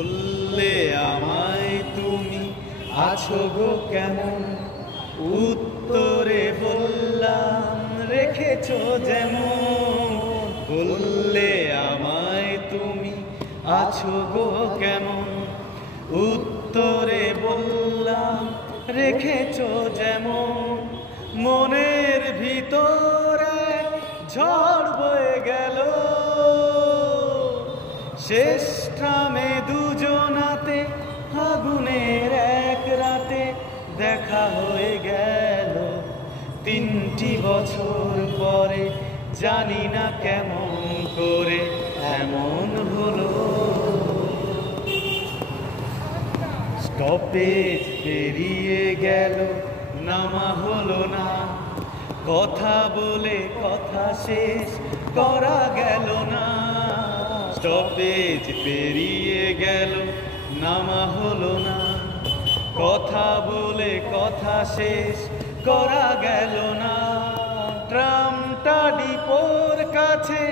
বললে আমায় তুমি আছো গো কেমন, উত্তরে বললাম রেখেছো যেমন। বললে আমায় তুমি আছো গো কেমন, উত্তরে বললাম রেখেছো যেমন। মনের ভিতরে ঝড় বয়ে গেল, শেষ ট্রামে দুজনাতে আগুনের এক রাতে দেখা হয়ে গেল। 3টি বছর পরে জানি না কেমন করে এমন হলো। স্টপেজ পেরিয়ে গেল, নামা হলো না, কথা বলে কথা শেষ করা গেল না। স্টপেজ পেরিয়ে গেল, নামা হলো না, কথা বলে কথা শেষ করা গেল না। ট্রামটা ডিপোর কাছে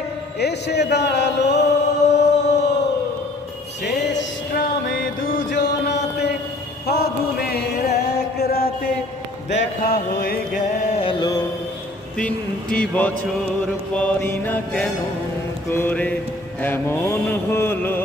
এসে দাঁড়ালো, শেষ ট্রামে দুজনাতে ফাগুনের এক রাতে দেখা হয়ে গেল। 3টি বছর পরই না কেন করে এমন হলো।